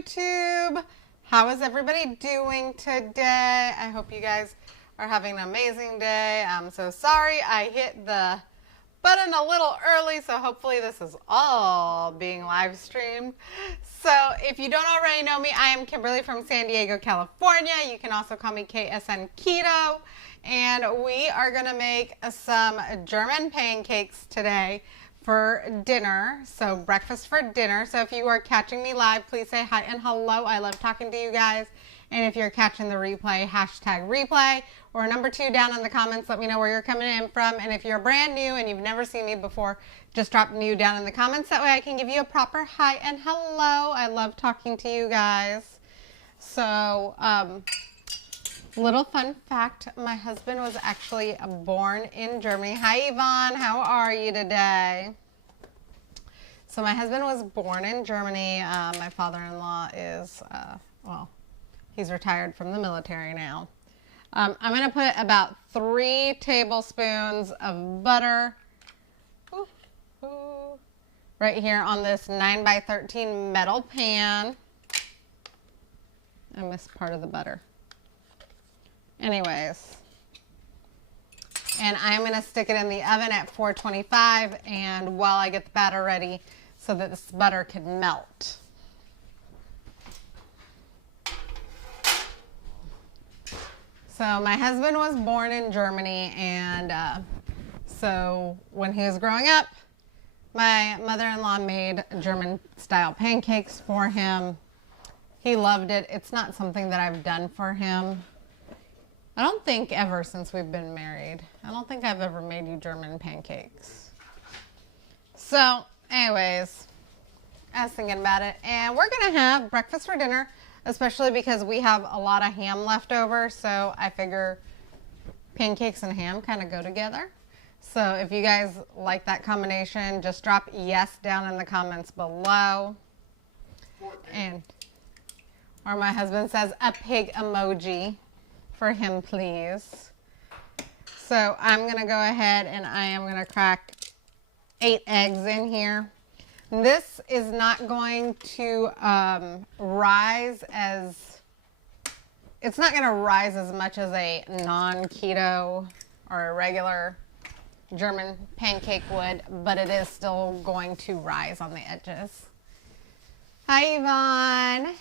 YouTube. How is everybody doing today? I hope you guys are having an amazing day. I'm so sorry I hit the button a little early, so hopefully this is all being live streamed. So if you don't already know me, I am Kimberly from San Diego, California. You can also call me KSN Keto. And we are gonna make some German pancakes today for dinner, so breakfast for dinner. So if you are catching me live, please say hi and hello. I love talking to you guys. And if you're catching the replay, hashtag replay, or number 2 down in the comments, let me know where you're coming in from. And if you're brand new and you've never seen me before, just drop new down in the comments. That way I can give you a proper hi and hello. I love talking to you guys. So, little fun fact, my husband was actually born in Germany. Hi, Yvonne. How are you today? So my husband was born in Germany. My father-in-law is, well, he's retired from the military now. I'm going to put about 3 tablespoons of butter right here on this 9x13 metal pan. I missed part of the butter. Anyways, and I'm going to stick it in the oven at 425 and while I get the batter ready so that this butter can melt. So my husband was born in Germany, and so when he was growing up, my mother-in-law made German style pancakes for him. He loved it. It's not something that I've done for him. I don't think ever since we've been married. I don't think I've ever made you German pancakes. So, anyways, I was thinking about it. And we're going to have breakfast for dinner, especially because we have a lot of ham left over. So I figure pancakes and ham kind of go together. So if you guys like that combination, just drop yes down in the comments below. And, or my husband says a pig emoji for him, please. So I'm going to go ahead and I am going to crack 8 eggs in here. This is not going to rise as, it's not going to rise as much as a non-keto or a regular German pancake would, but it is still going to rise on the edges. Hi, Yvonne.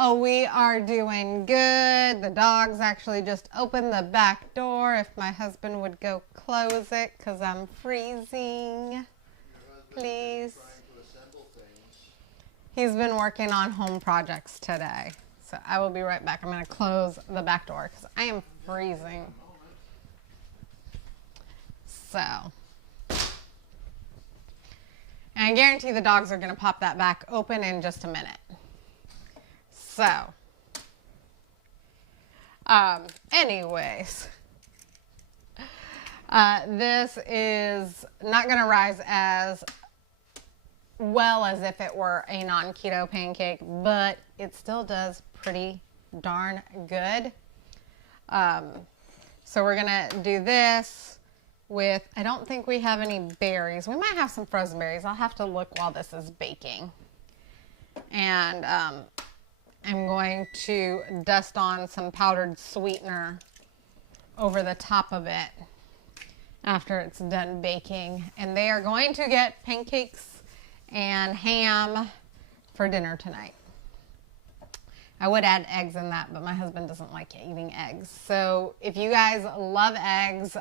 Oh, we are doing good. The dogs actually just opened the back door. If my husband would go close it, because I'm freezing. Please. He's been working on home projects today. So I will be right back. I'm going to close the back door because I am freezing. So. And I guarantee the dogs are going to pop that back open in just a minute. So, anyways, this is not going to rise as well as if it were a non-keto pancake, but it still does pretty darn good. So we're going to do this with, I don't think we have any berries. We might have some frozen berries. I'll have to look while this is baking. And, I'm going to dust on some powdered sweetener over the top of it after it's done baking. And they are going to get pancakes and ham for dinner tonight. I would add eggs in that, but my husband doesn't like eating eggs. So if you guys love eggs,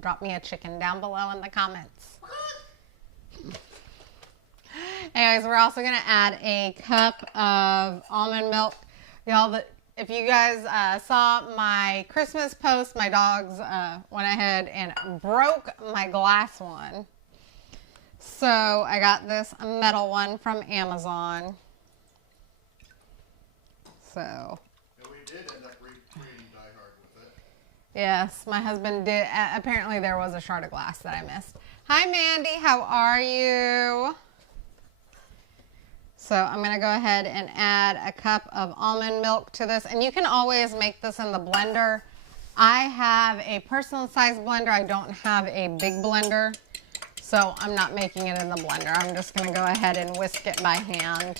drop me a chicken down below in the comments. Anyways, we're also going to add a cup of almond milk. Y'all, if you guys saw my Christmas post, my dogs went ahead and broke my glass one. So I got this metal one from Amazon. So. And we did end up reading Die Hard with it. Yes, my husband did. Apparently there was a shard of glass that I missed. Hi, Mandy. How are you? So I'm going to go ahead and add a cup of almond milk to this. And you can always make this in the blender. I have a personal size blender. I don't have a big blender. So I'm not making it in the blender. I'm just going to go ahead and whisk it by hand.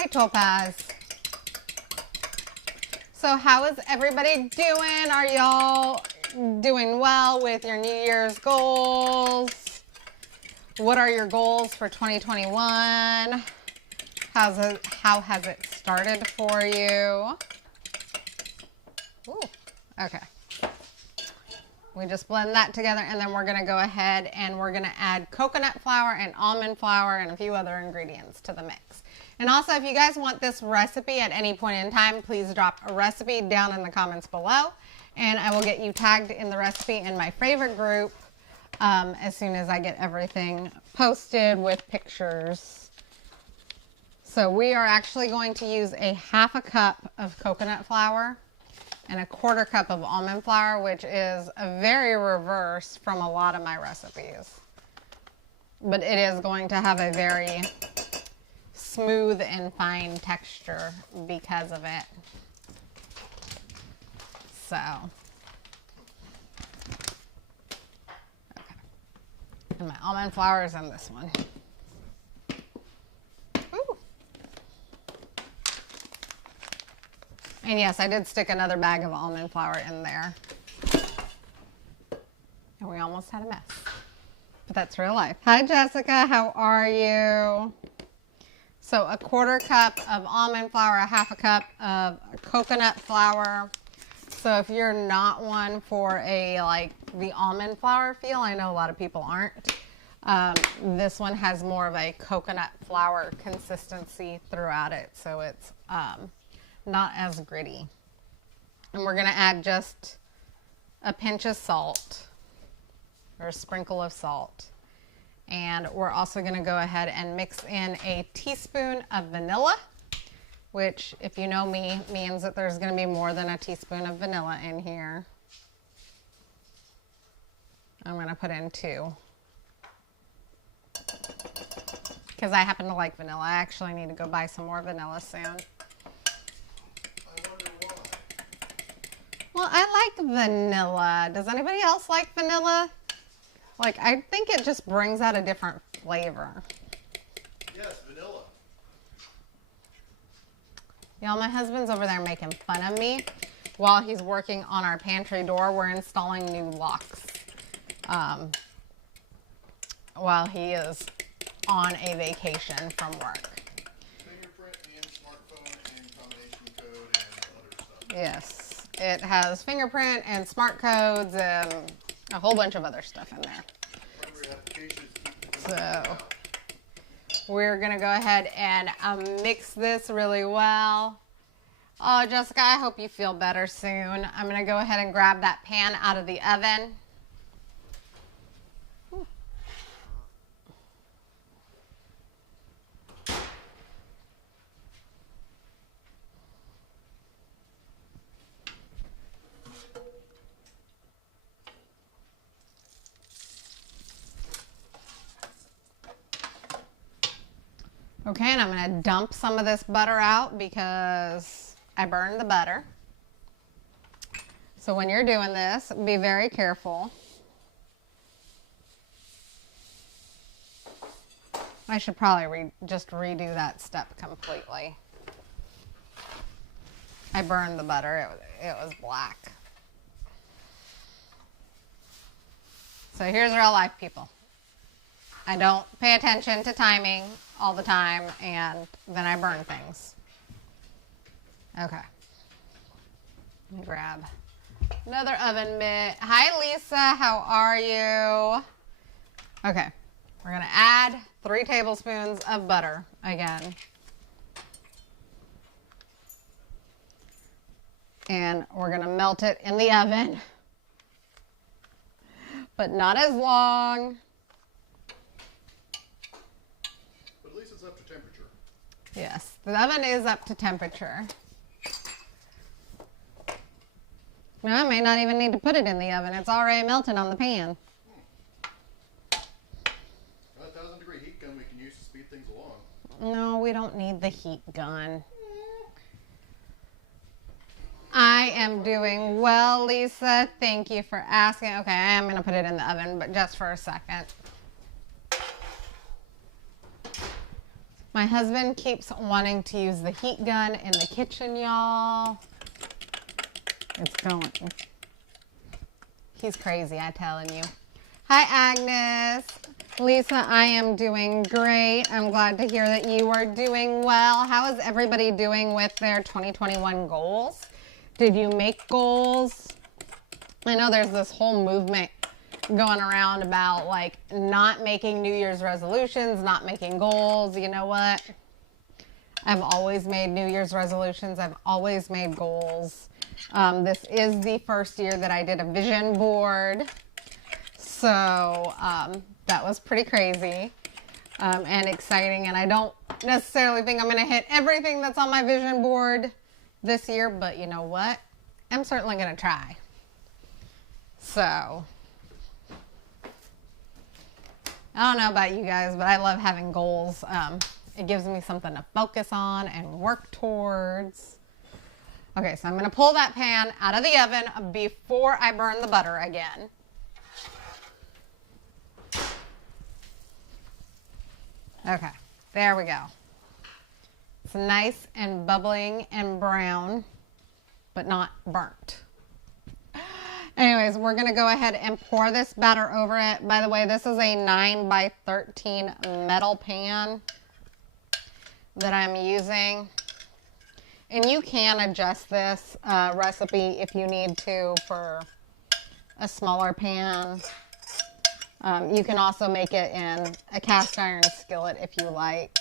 Hi, Topaz. So how is everybody doing? Are y'all doing well with your New Year's goals? What are your goals for 2021? How has it started for you? Ooh, okay. We just blend that together, and then we're gonna go ahead and we're gonna add coconut flour and almond flour and a few other ingredients to the mix. And also, if you guys want this recipe at any point in time, please drop a recipe down in the comments below, and I will get you tagged in the recipe in my favorite group as soon as I get everything posted with pictures. So we are actually going to use a half a cup of coconut flour and a quarter cup of almond flour, which is a very reverse from a lot of my recipes. But it is going to have a very smooth and fine texture because of it. So, okay. And my almond flour is in this one. Ooh. And yes, I did stick another bag of almond flour in there. And we almost had a mess. But that's real life. Hi, Jessica. How are you? So a quarter cup of almond flour, a half a cup of coconut flour. So if you're not one for the almond flour feel, I know a lot of people aren't. This one has more of a coconut flour consistency throughout it, so it's not as gritty. And we're gonna add just a pinch of salt, or a sprinkle of salt. And we're also gonna go ahead and mix in a teaspoon of vanilla, which, if you know me, means that there's gonna be more than a teaspoon of vanilla in here. I'm gonna put in 2. Because I happen to like vanilla. I actually need to go buy some more vanilla soon. I wonder why. Well, I like vanilla. Does anybody else like vanilla? Like, I think it just brings out a different flavor. Yes, vanilla. Y'all, my husband's over there making fun of me while he's working on our pantry door. We're installing new locks while he is on a vacation from work. Fingerprint and smartphone and combination code and other stuff. Yes, it has fingerprint and smart codes and a whole bunch of other stuff in there. Primary applications keep the So out. we're gonna go ahead and mix this really well. Oh, Jessica, I hope you feel better soon. I'm gonna go ahead and grab that pan out of the oven. Okay, and I'm gonna dump some of this butter out because I burned the butter. So when you're doing this, be very careful. I should probably just redo that step completely. I burned the butter, it was black. So here's real life, people. I don't pay attention to timing all the time, and then I burn things. Okay. Let me grab another oven mitt. Hi, Lisa. How are you? Okay. We're going to add 3 tablespoons of butter again. And we're going to melt it in the oven, but not as long. But at least it's up to temperature. Yes, the oven is up to temperature. Now, I may not even need to put it in the oven. It's already melted on the pan. Got a 1,000-degree heat gun we can use to speed things along. No, we don't need the heat gun. I am doing well, Lisa. Thank you for asking. Okay, I am going to put it in the oven, but just for a second. My husband keeps wanting to use the heat gun in the kitchen, y'all. It's going. He's crazy, I'm telling you. Hi, Agnes. Lisa, I am doing great. I'm glad to hear that you are doing well. How is everybody doing with their 2021 goals? Did you make goals? I know there's this whole movement going around about like not making New Year's resolutions, not making goals. You know what? I've always made New Year's resolutions. I've always made goals. This is the first year that I did a vision board. So that was pretty crazy and exciting. And I don't necessarily think I'm going to hit everything that's on my vision board this year. But you know what? I'm certainly going to try. So I don't know about you guys, but I love having goals. It gives me something to focus on and work towards. Okay, so I'm going to pull that pan out of the oven before I burn the butter again. Okay, there we go. It's nice and bubbling and brown, but not burnt. Anyways, we're going to go ahead and pour this batter over it. By the way, this is a 9 by 13 metal pan that I'm using. And you can adjust this recipe if you need to for a smaller pan. You can also make it in a cast iron skillet if you like.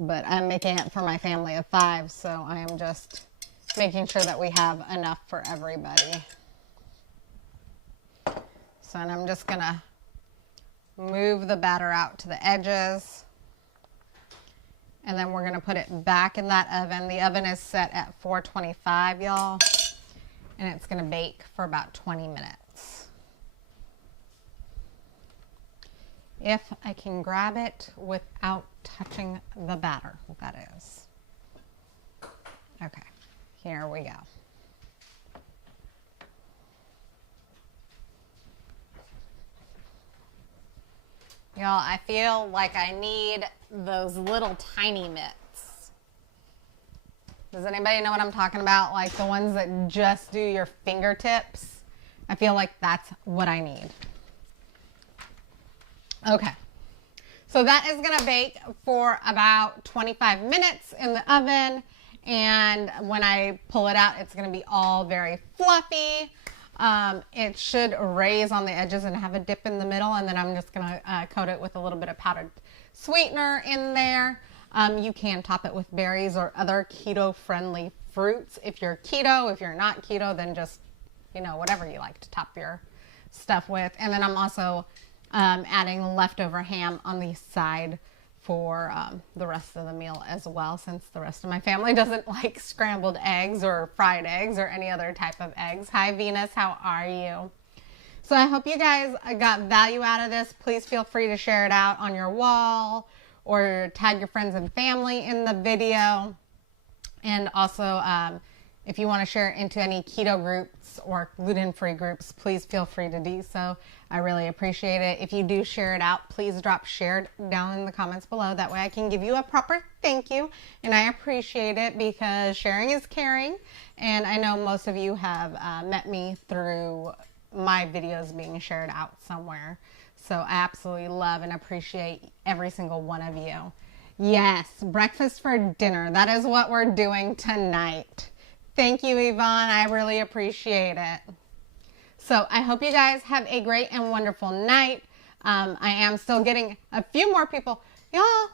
But I'm making it for my family of 5, so I am just making sure that we have enough for everybody. So and I'm just going to move the batter out to the edges. And then we're going to put it back in that oven. The oven is set at 425, y'all. And it's going to bake for about 20 minutes. If I can grab it without touching the batter, that is. Okay, here we go. Y'all, I feel like I need those little tiny mitts. Does anybody know what I'm talking about? Like the ones that just do your fingertips. I feel like that's what I need. Okay. So that is going to bake for about 25 minutes in the oven. And when I pull it out, it's going to be all very fluffy. It should raise on the edges and have a dip in the middle, and then I'm just going to coat it with a little bit of powdered sweetener in there. You can top it with berries or other keto-friendly fruits. If you're keto, if you're not keto, then just, you know, whatever you like to top your stuff with. And then I'm also adding leftover ham on the side for the rest of the meal as well, since the rest of my family doesn't like scrambled eggs or fried eggs or any other type of eggs. Hi Venus, how are you? So I hope you guys got value out of this. Please feel free to share it out on your wall or tag your friends and family in the video. And also, if you want to share it into any keto groups or gluten-free groups, please feel free to do so. I really appreciate it. If you do share it out, please drop shared down in the comments below. That way I can give you a proper thank you. And I appreciate it because sharing is caring. And I know most of you have met me through my videos being shared out somewhere. So I absolutely love and appreciate every single one of you. Yes, breakfast for dinner. That is what we're doing tonight. Thank you, Yvonne. I really appreciate it. So I hope you guys have a great and wonderful night. I am still getting a few more people. Y'all,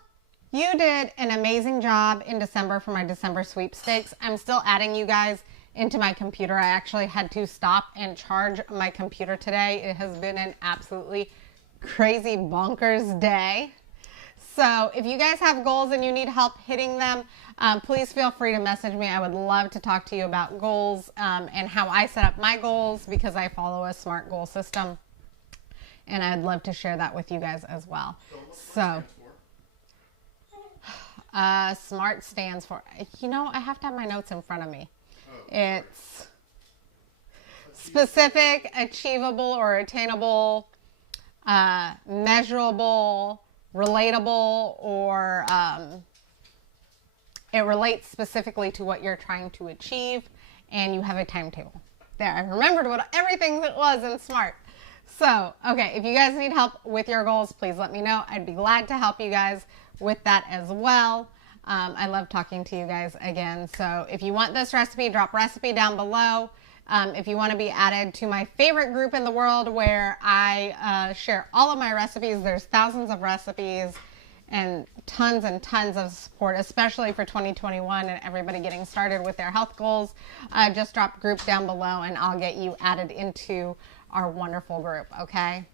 you did an amazing job in December for my December sweepstakes. I'm still adding you guys into my computer. I actually had to stop and charge my computer today. It has been an absolutely crazy bonkers day. So if you guys have goals and you need help hitting them, please feel free to message me. I would love to talk to you about goals and how I set up my goals, because I follow a SMART goal system. And I'd love to share that with you guys as well. So SMART stands for, you know, I have to have my notes in front of me. It's specific, achievable or attainable, measurable, relatable or it relates specifically to what you're trying to achieve, and you have a timetable. There, I remembered what everything that was in SMART. So, okay, if you guys need help with your goals, please let me know. I'd be glad to help you guys with that as well. I love talking to you guys again. So if you want this recipe, drop recipe down below. If you want to be added to my favorite group in the world where I share all of my recipes, there's thousands of recipes and tons of support, especially for 2021 and everybody getting started with their health goals. Just drop group down below and I'll get you added into our wonderful group, okay?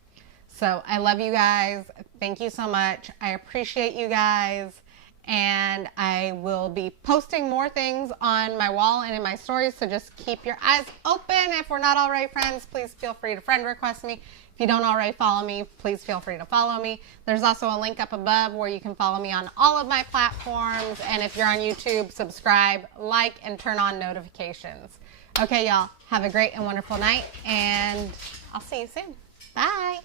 So I love you guys. Thank you so much. I appreciate you guys. And I will be posting more things on my wall and in my stories, so just keep your eyes open. If we're not already friends, please feel free to friend request me. If you don't already follow me, please feel free to follow me. There's also a link up above where you can follow me on all of my platforms. And if you're on YouTube, subscribe, like, and turn on notifications. Okay, y'all, have a great and wonderful night, and I'll see you soon. Bye.